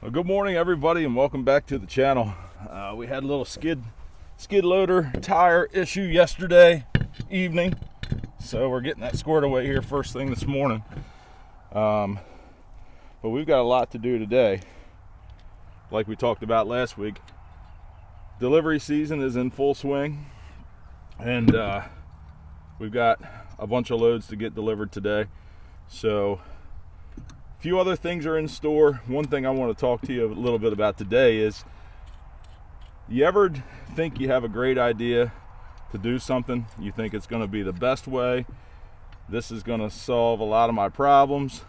Well, good morning everybody and welcome back to the channel. We had a little skid loader tire issue yesterday evening, so we're getting that squared away here first thing this morning. But we've got a lot to do today. Like we talked about last week, delivery season is in full swing, and we've got a bunch of loads to get delivered today. So a few other things are in store. One thing I want to talk to you a little bit about today is, you ever think you have a great idea to do something? You think it's going to be the best way. This is going to solve a lot of my problems,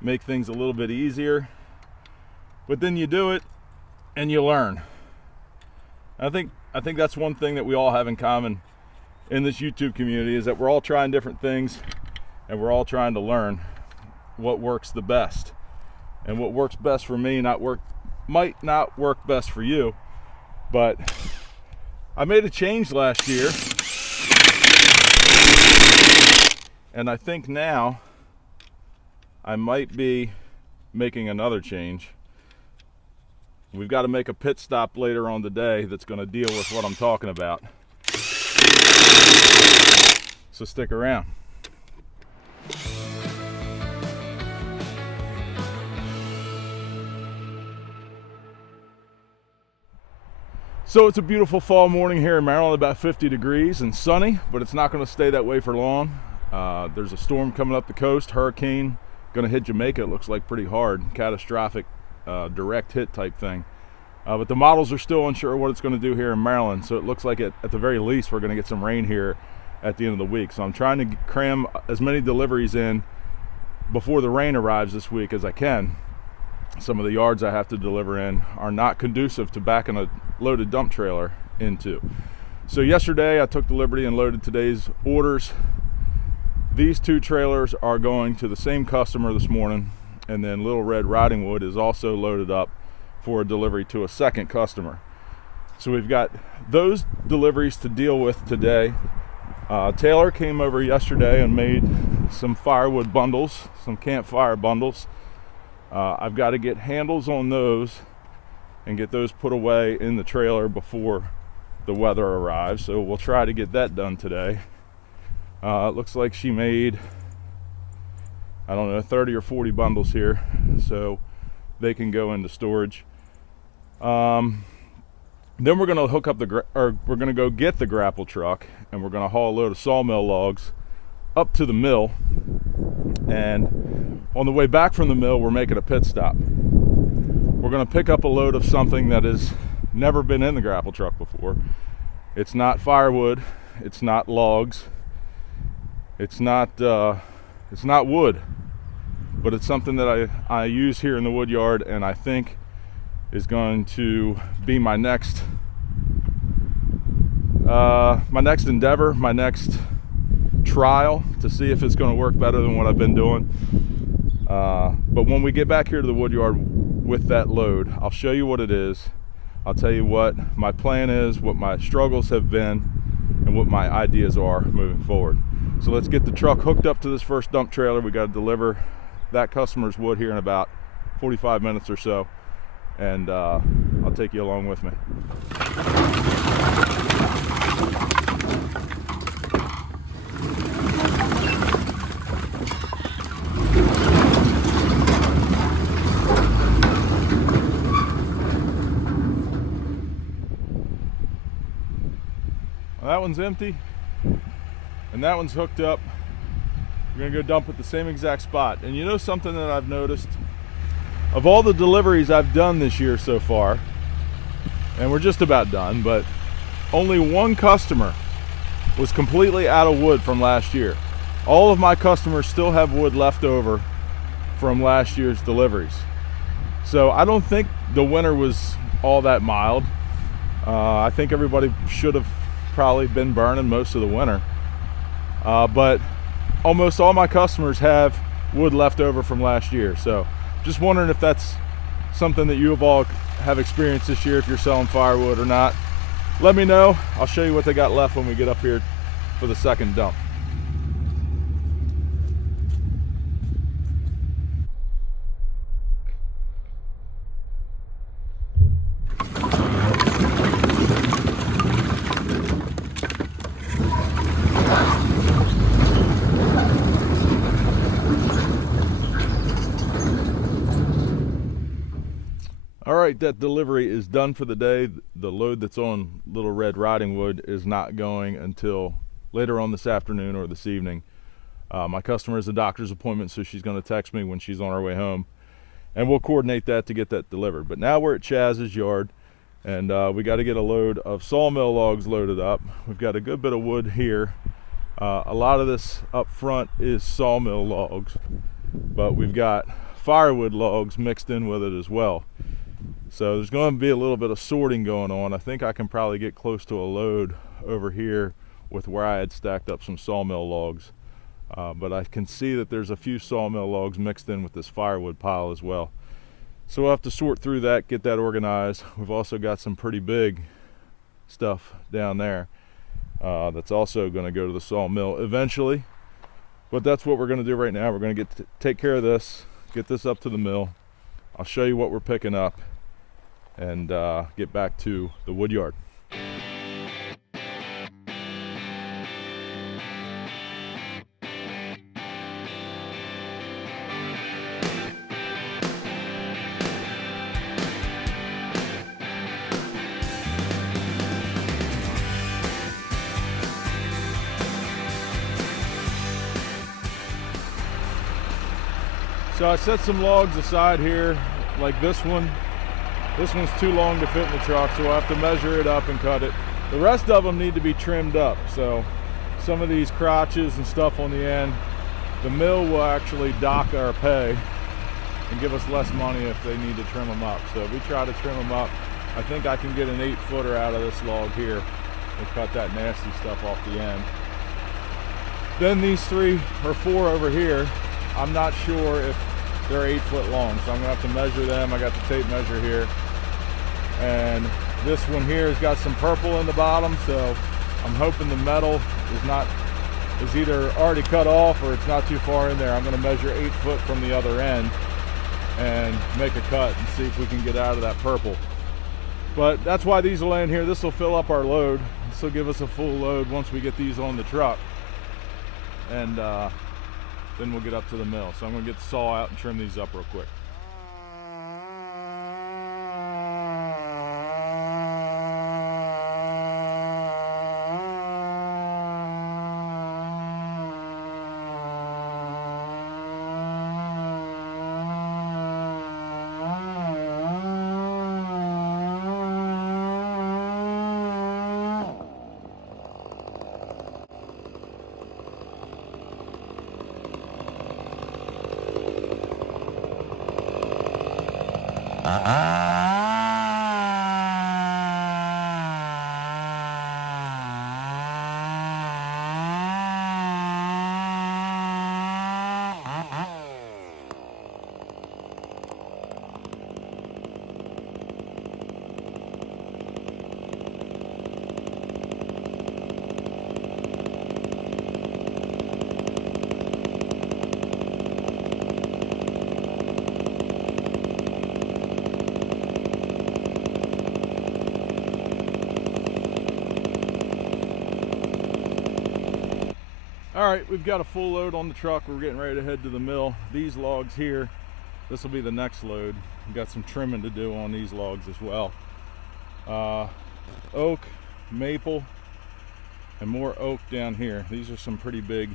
make things a little bit easier. But then you do it and you learn. I think that's one thing that we all have in common in this YouTube community, is that we're all trying different things and we're all trying to learn what works the best. And what works best for me might not work best for you. But I made a change last year, and I think now I might be making another change. We've got to make a pit stop later on today that's going to deal with what I'm talking about. So stick around. So it's a beautiful fall morning here in Maryland, about 50 degrees and sunny, but it's not going to stay that way for long. There's a storm coming up the coast, hurricane, going to hit Jamaica. It looks like pretty hard, catastrophic, direct hit type thing. But the models are still unsure what it's going to do here in Maryland, so it looks like at the very least we're going to get some rain here at the end of the week. So I'm trying to cram as many deliveries in before the rain arrives this week as I can. Some of the yards I have to deliver in are not conducive to backing a loaded dump trailer into. So yesterday I took the liberty and loaded today's orders. These two trailers are going to the same customer this morning, and then Little Red Riding Wood is also loaded up for a delivery to a second customer. So we've got those deliveries to deal with today. Taylor came over yesterday and made some firewood bundles, some campfire bundles. I've got to get handles on those and get those put away in the trailer before the weather arrives. So we'll try to get that done today. It looks like she made, I don't know, 30 or 40 bundles here, so they can go into storage. Then we're going to hook up we're going to go get the grapple truck, and we're going to haul a load of sawmill logs up to the mill. And on the way back from the mill, we're making a pit stop. We're going to pick up a load of something that has never been in the grapple truck before. It's not firewood, it's not logs, it's not wood, but it's something that I use here in the wood yard, and I think is going to be my next endeavor, my next trial to see if it's going to work better than what I've been doing. But when we get back here to the wood yard with that load, I'll show you what it is. I'll tell you what my plan is, what my struggles have been, and what my ideas are moving forward. So let's get the truck hooked up to this first dump trailer. We got to deliver that customer's wood here in about 45 minutes or so, and I'll take you along with me. Well, that one's empty, and that one's hooked up. We're gonna go dump at the same exact spot. And you know something that I've noticed? Of all the deliveries I've done this year so far, and we're just about done, but only one customer was completely out of wood from last year. All of my customers still have wood left over from last year's deliveries. So I don't think the winter was all that mild. I think everybody should have probably been burning most of the winter. But almost all my customers have wood left over from last year. So just wondering if that's something that you have all have experienced this year, if you're selling firewood or not. Let me know. I'll show you what they got left when we get up here for the second dump. All right, that delivery is done for the day. The load that's on Little Red Riding Wood is not going until later on this afternoon or this evening. My customer has a doctor's appointment, so she's going to text me when she's on her way home, and we'll coordinate that to get that delivered. But now we're at Chaz's yard, and we got to get a load of sawmill logs loaded up. We've got a good bit of wood here. A lot of this up front is sawmill logs, but we've got firewood logs mixed in with it as well. So there's going to be a little bit of sorting going on. I think I can probably get close to a load over here with where I had stacked up some sawmill logs. But I can see that there's a few sawmill logs mixed in with this firewood pile as well. So we'll have to sort through that, get that organized. We've also got some pretty big stuff down there that's also going to go to the sawmill eventually. But that's what we're going to do right now. We're going to take care of this, get this up to the mill. I'll show you what we're picking up, and get back to the wood yard. So I set some logs aside here, like this one. This one's too long to fit in the truck, so we'll have to measure it up and cut it. The rest of them need to be trimmed up. So some of these crotches and stuff on the end, the mill will actually dock our pay and give us less money if they need to trim them up. So if we try to trim them up, I think I can get an 8-footer out of this log here and cut that nasty stuff off the end. Then these 3 or 4 over here, I'm not sure if they're 8 foot long, so I'm gonna have to measure them. I got the tape measure here, and this one here has got some purple in the bottom, so I'm hoping the metal is either already cut off or it's not too far in there. I'm gonna measure 8 foot from the other end and make a cut and see if we can get out of that purple. But that's why these are laying here. This will fill up our load. This will give us a full load once we get these on the truck, and then we'll get up to the mill. So I'm gonna get the saw out and trim these up real quick. All right, we've got a full load on the truck. We're getting ready to head to the mill. These logs here, this will be the next load. We've got some trimming to do on these logs as well. Oak, maple, and more oak down here. These are some pretty big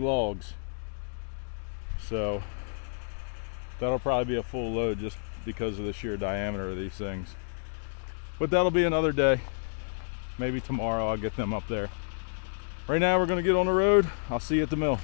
logs. So that'll probably be a full load just because of the sheer diameter of these things. But that'll be another day. Maybe tomorrow I'll get them up there. Right now we're gonna get on the road. I'll see you at the mill.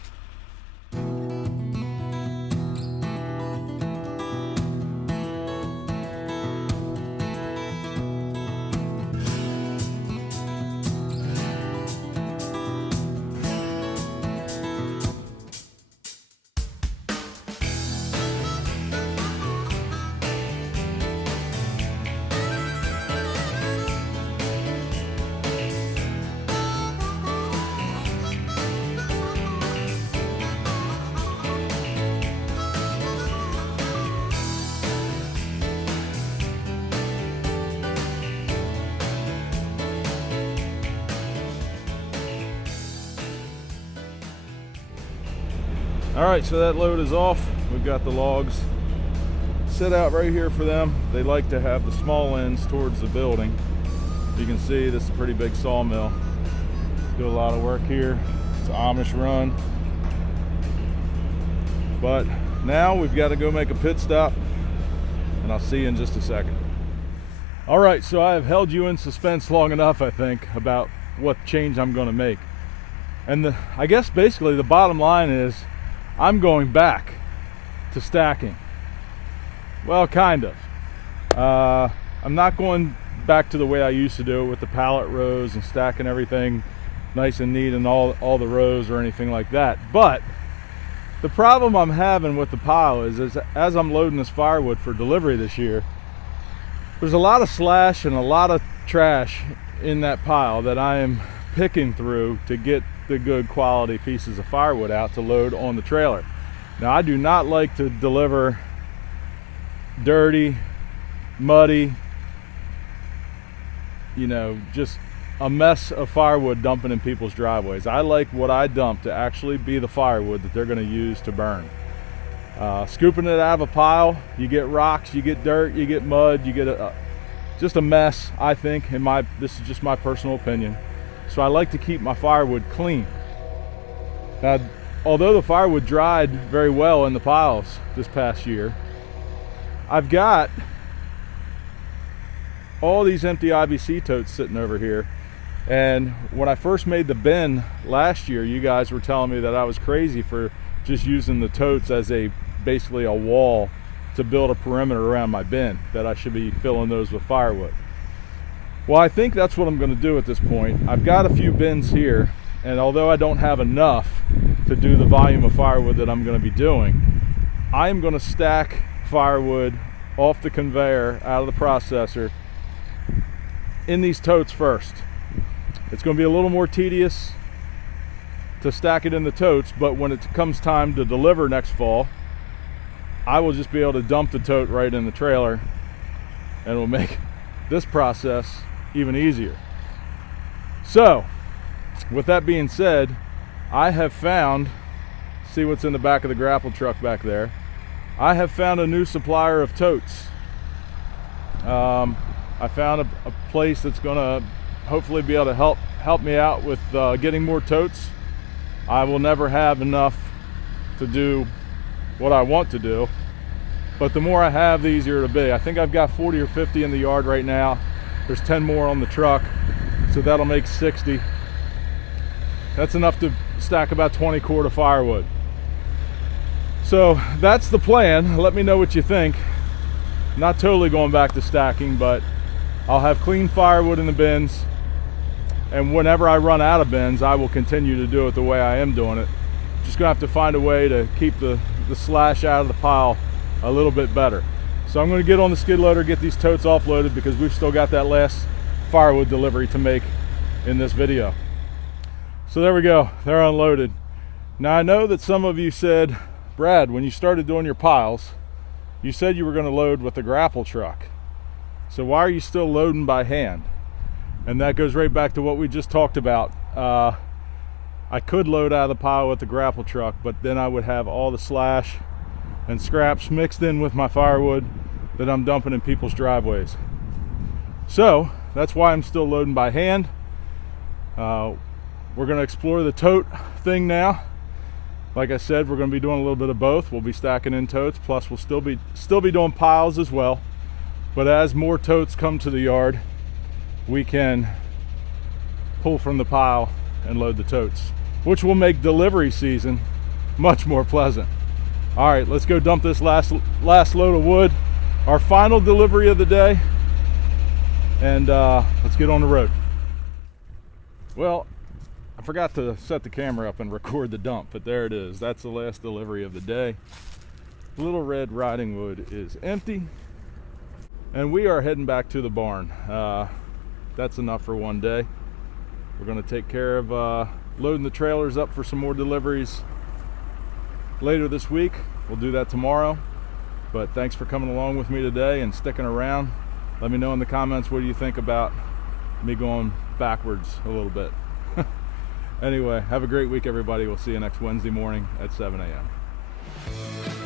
All right, so that load is off. We've got the logs set out right here for them. They like to have the small ends towards the building. You can see this is a pretty big sawmill. Do a lot of work here. It's an Amish run. But now we've got to go make a pit stop, and I'll see you in just a second. All right, so I have held you in suspense long enough, I think, about what change I'm going to make. And I guess basically the bottom line is I'm going back to stacking. Well, kind of. I'm not going back to the way I used to do it with the pallet rows and stacking everything nice and neat and all the rows or anything like that. But the problem I'm having with the pile is as I'm loading this firewood for delivery this year, there's a lot of slash and a lot of trash in that pile that I am picking through to get the good quality pieces of firewood out to load on the trailer. Now, I do not like to deliver dirty, muddy, you know, just a mess of firewood dumping in people's driveways. I like what I dump to actually be the firewood that they're going to use to burn. Scooping it out of a pile, you get rocks, you get dirt, you get mud, you get just a mess, I think. This is just my personal opinion. So I like to keep my firewood clean. Now, although the firewood dried very well in the piles this past year, I've got all these empty IBC totes sitting over here. And when I first made the bin last year, you guys were telling me that I was crazy for just using the totes as basically a wall to build a perimeter around my bin, that I should be filling those with firewood. Well, I think that's what I'm going to do at this point. I've got a few bins here, and although I don't have enough to do the volume of firewood that I'm going to be doing, I am going to stack firewood off the conveyor out of the processor in these totes first. It's going to be a little more tedious to stack it in the totes, but when it comes time to deliver next fall, I will just be able to dump the tote right in the trailer, and it will make this process even easier. So, with that being said, I have found, see what's in the back of the grapple truck back there, I have found a new supplier of totes. I found a place that's going to hopefully be able to help me out with getting more totes. I will never have enough to do what I want to do, but the more I have, the easier it'll be. I think I've got 40 or 50 in the yard right now. There's 10 more on the truck, so that'll make 60. That's enough to stack about 20 cord of firewood. So that's the plan. Let me know what you think. Not totally going back to stacking, but I'll have clean firewood in the bins, and whenever I run out of bins, I will continue to do it the way I am doing it. Just gonna have to find a way to keep the slash out of the pile a little bit better. So I'm gonna get on the skid loader, get these totes offloaded, because we've still got that last firewood delivery to make in this video. So there we go, they're unloaded. Now I know that some of you said, Brad, when you started doing your piles, you said you were gonna load with the grapple truck. So why are you still loading by hand? And that goes right back to what we just talked about. I could load out of the pile with the grapple truck, but then I would have all the slash and scraps mixed in with my firewood that I'm dumping in people's driveways. So that's why I'm still loading by hand. We're gonna explore the tote thing now. Like I said, we're gonna be doing a little bit of both. We'll be stacking in totes, plus we'll still be doing piles as well. But as more totes come to the yard, we can pull from the pile and load the totes, which will make delivery season much more pleasant. All right, let's go dump this last load of wood, our final delivery of the day, and let's get on the road. Well, I forgot to set the camera up and record the dump, but there it is. That's the last delivery of the day. Little Red Riding Wood is empty, and we are heading back to the barn. That's enough for one day. We're going to take care of loading the trailers up for some more deliveries later this week. We'll do that tomorrow. But thanks for coming along with me today and sticking around. Let me know in the comments what do you think about me going backwards a little bit. Anyway, have a great week, everybody. We'll see you next Wednesday morning at 7 a.m.